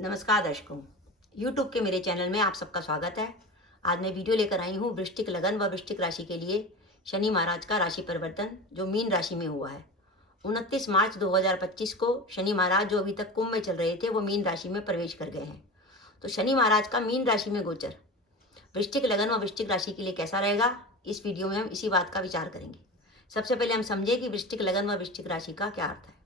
नमस्कार दर्शकों, YouTube के मेरे चैनल में आप सबका स्वागत है। आज मैं वीडियो लेकर आई हूँ वृश्चिक लगन व वृश्चिक राशि के लिए शनि महाराज का राशि परिवर्तन जो मीन राशि में हुआ है। 29 मार्च 2025 को शनि महाराज जो अभी तक कुंभ में चल रहे थे वो मीन राशि में प्रवेश कर गए हैं। तो शनि महाराज का मीन राशि में गोचर वृश्चिक लगन व वृश्चिक राशि के लिए कैसा रहेगा, इस वीडियो में हम इसी बात का विचार करेंगे। सबसे पहले हम समझे कि वृश्चिक लगन व वृश्चिक राशि का क्या अर्थ है।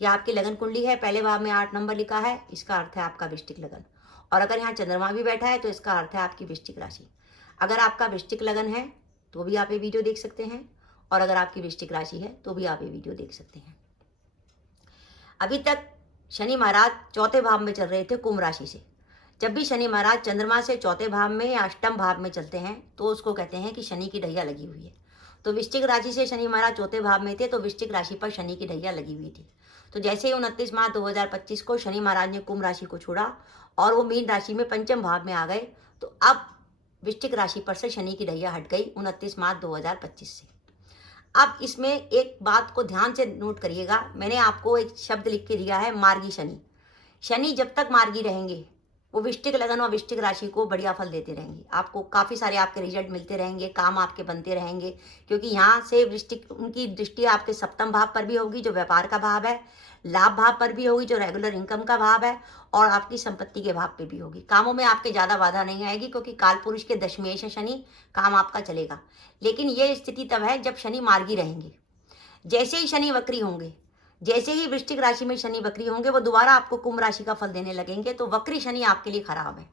यह आपकी लगन कुंडली है, पहले भाव में 8 नंबर लिखा है, इसका अर्थ है आपका वृश्चिक लगन। और अगर यहाँ चंद्रमा भी बैठा है तो इसका अर्थ है आपकी वृश्चिक राशि। अगर आपका वृश्चिक लगन है तो भी आप ये वीडियो देख सकते हैं, और अगर आपकी वृश्चिक राशि है तो भी आप ये वीडियो देख सकते हैं। अभी तक शनि महाराज चौथे भाव में चल रहे थे कुंभ राशि से। जब भी शनि महाराज चंद्रमा से चौथे भाव में या अष्टम भाव में चलते हैं तो उसको कहते हैं कि शनि की ढैया लगी हुई है। तो वृश्चिक राशि से शनि महाराज चौथे भाव में थे तो वृश्चिक राशि पर शनि की ढैया लगी हुई थी। तो जैसे ही 29 मार्च 2025 को शनि महाराज ने कुंभ राशि को छोड़ा और वो मीन राशि में पंचम भाव में आ गए, तो अब वृश्चिक राशि पर से शनि की ढैया हट गई 29 मार्च 2025 से। अब इसमें एक बात को ध्यान से नोट करिएगा, मैंने आपको एक शब्द लिख के दिया है, मार्गी शनि। शनि जब तक मार्गी रहेंगे वो वृश्चिक लगन और वृश्चिक राशि को बढ़िया फल देते रहेंगे। आपको काफ़ी सारे आपके रिजल्ट मिलते रहेंगे, काम आपके बनते रहेंगे, क्योंकि यहाँ से वृश्चिक उनकी दृष्टि आपके सप्तम भाव पर भी होगी जो व्यापार का भाव है, लाभ भाव पर भी होगी जो रेगुलर इनकम का भाव है, और आपकी संपत्ति के भाव पे भी होगी। कामों में आपके ज़्यादा बाधा नहीं आएगी क्योंकि काल पुरुष के दशमेश है शनि, काम आपका चलेगा। लेकिन ये स्थिति तब है जब शनि मार्गी रहेंगे। जैसे ही शनि वक्री होंगे, जैसे ही वृश्चिक राशि में शनि वक्री होंगे, वो दोबारा आपको कुंभ राशि का फल देने लगेंगे। तो वक्री शनि आपके लिए खराब है।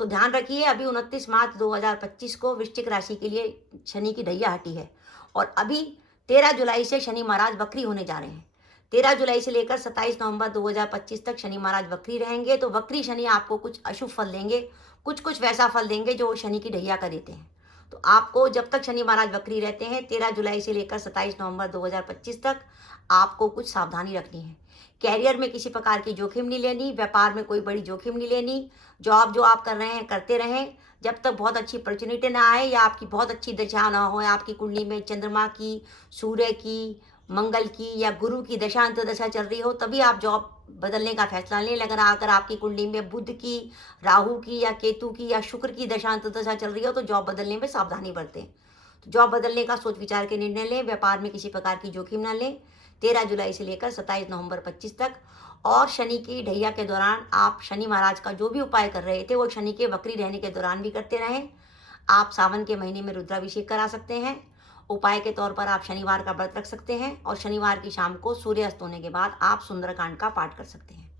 तो ध्यान रखिए, अभी 29 मार्च 2025 को वृश्चिक राशि के लिए शनि की ढैया हटी है, और अभी 13 जुलाई से शनि महाराज वक्री होने जा रहे हैं। 13 जुलाई से लेकर 27 नवंबर 2025 तक शनि महाराज वक्री रहेंगे। तो वक्री शनि आपको कुछ अशुभ फल देंगे, कुछ वैसा फल देंगे जो शनि की ढैया का देते हैं। तो आपको जब तक शनि महाराज वक्री रहते हैं 13 जुलाई से लेकर 27 नवंबर 2025 तक आपको कुछ सावधानी रखनी है। कैरियर में किसी प्रकार की जोखिम नहीं लेनी, व्यापार में कोई बड़ी जोखिम नहीं लेनी। जॉब जो आप कर रहे हैं करते रहें जब तक बहुत अच्छी अपॉर्चुनिटी ना आए या आपकी बहुत अच्छी दशा ना हो, आपकी कुंडली में चंद्रमा की, सूर्य की, मंगल की या गुरु की दशा अंतर्दशा चल रही हो, तभी आप जॉब बदलने का फैसला लें। अगर आपकी कुंडली में बुध की, राहु की या केतु की या शुक्र की दशा अंतर्दशा चल रही हो तो जॉब बदलने में सावधानी बरतें। तो जॉब बदलने का सोच विचार के निर्णय लें, व्यापार में किसी प्रकार की जोखिम ना लें। 13 जुलाई से लेकर 27 नवंबर 25 तक। और शनि की ढैया के दौरान आप शनि महाराज का जो भी उपाय कर रहे थे वो शनि के वक्री रहने के दौरान भी करते रहें। आप सावन के महीने में रुद्राभिषेक करा सकते हैं। उपाय के तौर पर आप शनिवार का व्रत रख सकते हैं, और शनिवार की शाम को सूर्यास्त होने के बाद आप सुंदरकांड का पाठ कर सकते हैं।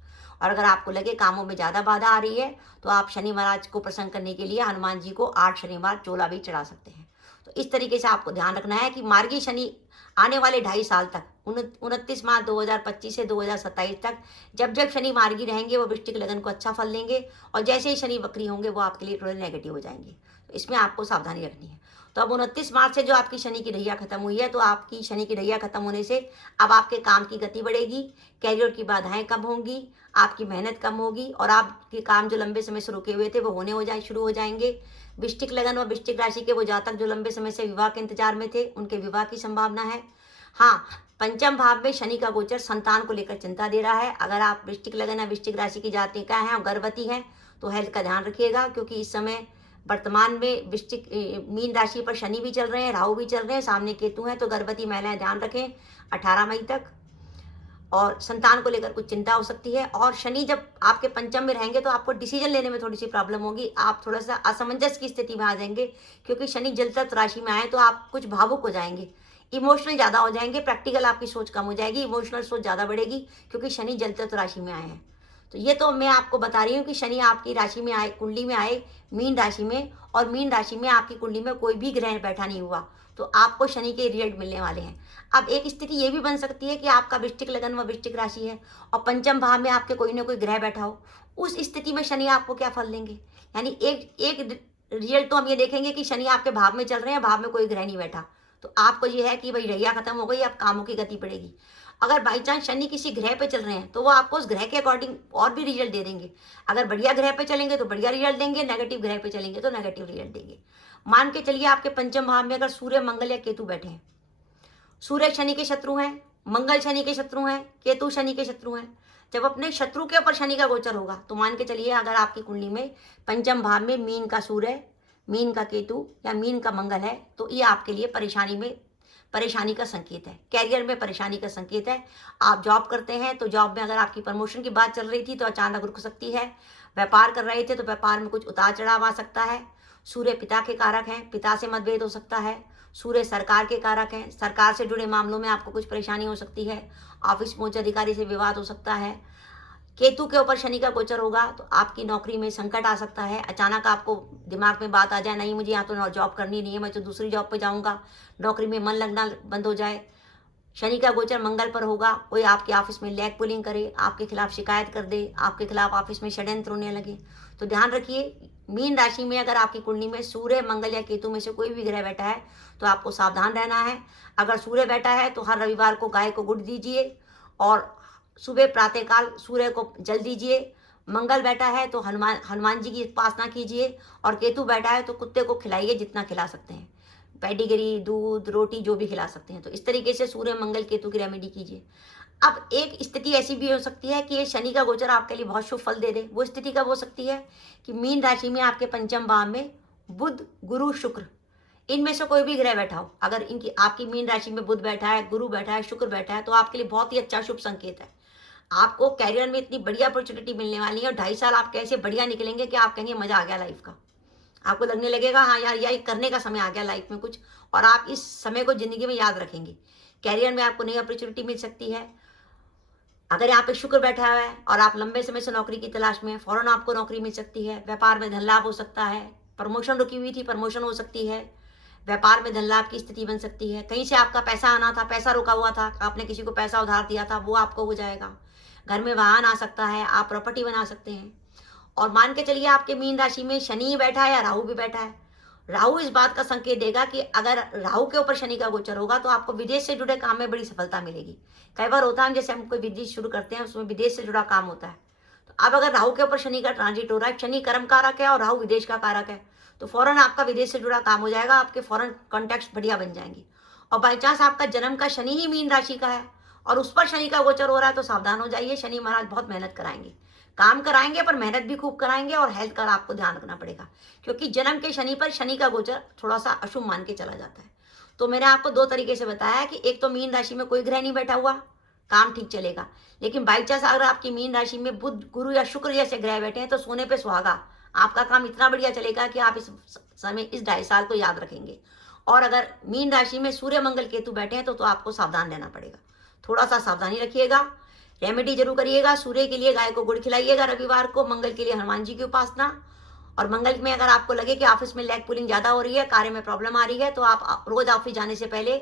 और अगर आपको लगे कामों में ज़्यादा बाधा आ रही है तो आप शनि महाराज को प्रसन्न करने के लिए हनुमान जी को 8 शनिवार चोला भी चढ़ा सकते हैं। तो इस तरीके से आपको ध्यान रखना है कि मार्गी शनि आने वाले 2.5 साल तक 29 मार्च 2025 से 2027 तक जब जब शनि मार्गी रहेंगे वो वृश्चिक लगन को अच्छा फल देंगे, और जैसे ही शनि वक्री होंगे वो आपके लिए थोड़े नेगेटिव हो जाएंगे। तो इसमें आपको सावधानी रखनी है। तो अब 29 मार्च से जो आपकी शनि की ढैया खत्म हुई है, तो आपकी शनि की ढैया खत्म होने से अब आपके काम की गति बढ़ेगी, कैरियर की बाधाएं कम होंगी, आपकी मेहनत कम होगी, और आपके काम जो लंबे समय से रुके हुए थे वो शुरू हो जाएंगे। वृश्चिक लगन और वृश्चिक राशि के वो जातक जो लंबे समय से विवाह के इंतजार में थे उनके विवाह की संभावना है। हाँ, पंचम भाव में शनि का गोचर संतान को लेकर चिंता दे रहा है। अगर आप वृश्चिक लगन या वृश्चिक राशि की जातिका हैं और गर्भवती हैं तो हेल्थ का ध्यान रखिएगा, क्योंकि इस समय वर्तमान में वृश्चिक मीन राशि पर शनि भी चल रहे हैं, राहु भी चल रहे हैं, सामने केतु हैं। तो गर्भवती महिलाएं ध्यान रखें 18 मई तक, और संतान को लेकर कुछ चिंता हो सकती है। और शनि जब आपके पंचम में रहेंगे तो आपको डिसीजन लेने में थोड़ी सी प्रॉब्लम होगी, आप थोड़ा सा असमंजस की स्थिति में आ जाएंगे, क्योंकि शनि जल तत्व राशि में आए तो आप कुछ भावुक हो जाएंगे, इमोशनल ज़्यादा हो जाएंगे, प्रैक्टिकल आपकी सोच कम हो जाएगी, इमोशनल सोच ज़्यादा बढ़ेगी, क्योंकि शनि जल तत्व राशि में आए हैं। तो ये तो मैं आपको बता रही हूँ कि शनि आपकी राशि में आए, कुंडली में आए मीन राशि में, और मीन राशि में आपकी कुंडली में कोई भी ग्रह बैठा नहीं हुआ तो आपको शनि के रिजल्ट मिलने वाले हैं। अब एक स्थिति ये भी बन सकती है कि आपका वृश्चिक लगन व वृश्चिक राशि है और पंचम भाव में आपके कोई ना कोई ग्रह बैठा हो, उस स्थिति में शनि आपको क्या फल देंगे। यानी एक रिजल्ट तो हम ये देखेंगे कि शनि आपके भाव में चल रहे हैं, भाव में कोई ग्रह नहीं बैठा, तो आपको ये है कि भाई ढैया खत्म हो गई, अब कामों की गति बढ़ेगी। अगर बाई चांस शनि किसी ग्रह पे चल रहे हैं तो वो आपको उस ग्रह के अकॉर्डिंग और भी रिजल्ट दे देंगे। अगर बढ़िया ग्रह पे चलेंगे तो बढ़िया रिजल्ट देंगे, नेगेटिव ग्रह पे चलेंगे तो नेगेटिव रिजल्ट देंगे। मान के चलिए आपके पंचम भाव में अगर सूर्य, मंगल या केतु बैठे हैं, सूर्य शनि के शत्रु हैं, मंगल शनि के शत्रु हैं, केतु शनि के शत्रु हैं। जब अपने शत्रु के ऊपर शनि का गोचर होगा तो मान के चलिए अगर आपकी कुंडली में पंचम भाव में मीन का सूर्य, मीन का केतु या मीन का मंगल है, तो ये आपके लिए परेशानी का संकेत है, कैरियर में परेशानी का संकेत है। आप जॉब करते हैं तो जॉब में अगर आपकी प्रमोशन की बात चल रही थी तो अचानक रुक सकती है। व्यापार कर रहे थे तो व्यापार में कुछ उतार चढ़ाव आ सकता है। सूर्य पिता के कारक हैं, पिता से मतभेद हो सकता है। सूर्य सरकार के कारक हैं, सरकार से जुड़े मामलों में आपको कुछ परेशानी हो सकती है। ऑफिस में उच्च अधिकारी से विवाद हो सकता है। केतु के ऊपर शनि का गोचर होगा तो आपकी नौकरी में संकट आ सकता है। अचानक आपको दिमाग में बात आ जाए, नहीं मुझे यहाँ तो जॉब करनी नहीं है, मैं तो दूसरी जॉब पे जाऊँगा, नौकरी में मन लगना बंद हो जाए। शनि का गोचर मंगल पर होगा, कोई आपके ऑफिस में लैग पुलिंग करे, आपके खिलाफ शिकायत कर दे, आपके खिलाफ ऑफिस में षड्यंत्र होने लगे। तो ध्यान रखिए, मीन राशि में अगर आपकी कुंडली में सूर्य, मंगल या केतु में से कोई भी ग्रह बैठा है तो आपको सावधान रहना है। अगर सूर्य बैठा है तो हर रविवार को गाय को गुड़ दीजिए और सुबह प्रातःकाल सूर्य को जल दीजिए। मंगल बैठा है तो हनुमान जी की उपासना कीजिए और केतु बैठा है तो कुत्ते को खिलाइए जितना खिला सकते हैं, पेडिग्री, दूध, रोटी जो भी खिला सकते हैं। तो इस तरीके से सूर्य, मंगल, केतु की रेमेडी कीजिए। अब एक स्थिति ऐसी भी हो सकती है कि ये शनि का गोचर आपके लिए बहुत शुभ फल दे दे। वो स्थिति कब हो सकती है कि मीन राशि में आपके पंचम भाव में बुध, गुरु, शुक्र, इनमें से कोई भी ग्रह बैठा हो। अगर आपकी मीन राशि में बुध बैठा है, गुरु बैठा है, शुक्र बैठा है तो आपके लिए बहुत ही अच्छा शुभ संकेत है। आपको कैरियर में इतनी बढ़िया अपॉर्चुनिटी मिलने वाली है और 2.5 साल आप कैसे बढ़िया निकलेंगे कि आप कहेंगे मजा आ गया लाइफ का। आपको लगने लगेगा हाँ यार यही करने का समय आ गया लाइफ में कुछ, और आप इस समय को जिंदगी में याद रखेंगे। कैरियर में आपको नई अपॉर्चुनिटी मिल सकती है। अगर यहाँ पे शुक्र बैठा हुआ है और आप लंबे समय से नौकरी की तलाश में, फौरन आपको नौकरी मिल सकती है। व्यापार में धन लाभ हो सकता है। प्रमोशन रुकी हुई थी, प्रमोशन हो सकती है। व्यापार में धन लाभ की स्थिति बन सकती है। कहीं से आपका पैसा आना था, पैसा रुका हुआ था, आपने किसी को पैसा उधार दिया था, वो आपको हो जाएगा। घर में वाहन आ सकता है, आप प्रॉपर्टी बना सकते हैं। और मान के चलिए आपके मीन राशि में शनि बैठा है या राहु भी बैठा है। राहु इस बात का संकेत देगा कि अगर राहु के ऊपर शनि का गोचर होगा तो आपको विदेश से जुड़े काम में बड़ी सफलता मिलेगी। कई बार होता है जैसे हम कोई बिजनेस शुरू करते हैं उसमें विदेश से जुड़ा काम होता है। तो अब अगर राहु के ऊपर शनि का ट्रांजिट हो रहा है, शनि कर्म कारक है और राहु विदेश का कारक है, तो फौरन आपका विदेश से जुड़ा काम हो जाएगा। आपके फौरन कॉन्टैक्ट्स बढ़िया बन जाएंगे। और बाई चांस आपका जन्म का शनि ही मीन राशि का है और उस पर शनि का गोचर हो रहा है तो सावधान हो जाइए। शनि महाराज बहुत मेहनत कराएंगे, काम कराएंगे पर मेहनत भी खूब कराएंगे और हेल्थ का आपको ध्यान रखना पड़ेगा, क्योंकि जन्म के शनि पर शनि का गोचर थोड़ा सा अशुभ मान के चला जाता है। तो मैंने आपको 2 तरीके से बताया कि एक तो मीन राशि में कोई ग्रह नहीं बैठा हुआ, काम ठीक चलेगा। लेकिन बाई चांस अगर आपकी मीन राशि में बुध, गुरु या शुक्र जैसे ग्रह बैठे हैं तो सोने पे सुहागा, आपका काम इतना बढ़िया चलेगा कि आप इस समय, इस 2.5 साल को याद रखेंगे। और अगर मीन राशि में सूर्य, मंगल, केतु बैठे हैं तो आपको सावधान रहना पड़ेगा। थोड़ा सा सावधानी रखिएगा, रेमेडी जरूर करिएगा। सूर्य के लिए गाय को गुड़ खिलाइएगा रविवार को, मंगल के लिए हनुमान जी की उपासना। और मंगल में अगर आपको लगे कि ऑफिस में लैग पुलिंग ज्यादा हो रही है, कार्य में प्रॉब्लम आ रही है, तो आप रोज ऑफिस जाने से पहले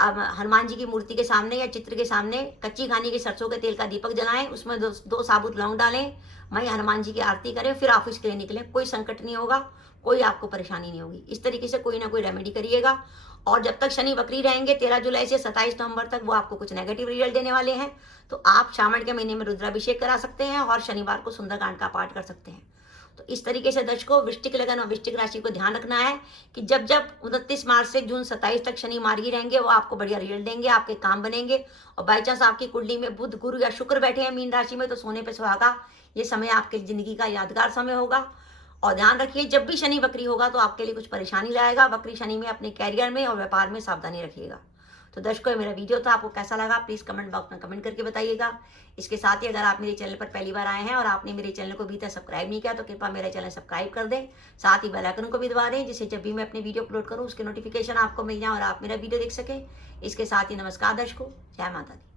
हनुमान जी की मूर्ति के सामने या चित्र के सामने कच्ची घानी के सरसों के तेल का दीपक जलाएं, उसमें 2 साबुत लौंग डालें, वहीं हनुमान जी की आरती करें, फिर ऑफिस के लिए निकलें। कोई संकट नहीं होगा, कोई आपको परेशानी नहीं होगी। इस तरीके से कोई ना कोई रेमेडी करिएगा। और जब तक शनि वक्री रहेंगे 13 जुलाई से 27 नवंबर तक, वो आपको कुछ नेगेटिव रिजल्ट देने वाले हैं। तो आप श्रावण के महीने में रुद्राभिषेक करा सकते हैं और शनिवार को सुंदरकांड का पाठ कर सकते हैं। तो इस तरीके से दर्शकों, वृश्चिक लगन और वृश्चिक राशि को ध्यान रखना है कि जब 29 मार्च से जून 27 तक शनि मार्गी रहेंगे, वो आपको बढ़िया रिजल्ट देंगे, आपके काम बनेंगे। और बाई चांस आपकी कुंडली में बुध, गुरु या शुक्र बैठे हैं मीन राशि में, तो सोने पे सुहागा, ये समय आपके जिंदगी का यादगार समय होगा। और ध्यान रखिए, जब भी शनि वक्री होगा तो आपके लिए कुछ परेशानी लाएगा। वक्री शनि में अपने कैरियर में और व्यापार में सावधानी रखिएगा। तो दर्शकों, मेरा वीडियो था, आपको कैसा लगा प्लीज कमेंट बॉक्स में कमेंट करके बताइएगा। इसके साथ ही अगर आप मेरे चैनल पर पहली बार आए हैं और आपने मेरे चैनल को अभी तक सब्सक्राइब नहीं किया तो कृपया मेरा चैनल सब्सक्राइब कर दें, साथ ही बेल आइकन को भी दबा दें, जिससे जब भी मैं अपनी वीडियो अपलोड करूं उसके नोटिफिकेशन आपको मिल जाए और आप मेरा वीडियो देख सकें। इसके साथ ही नमस्कार दर्शकों, जय माता दी।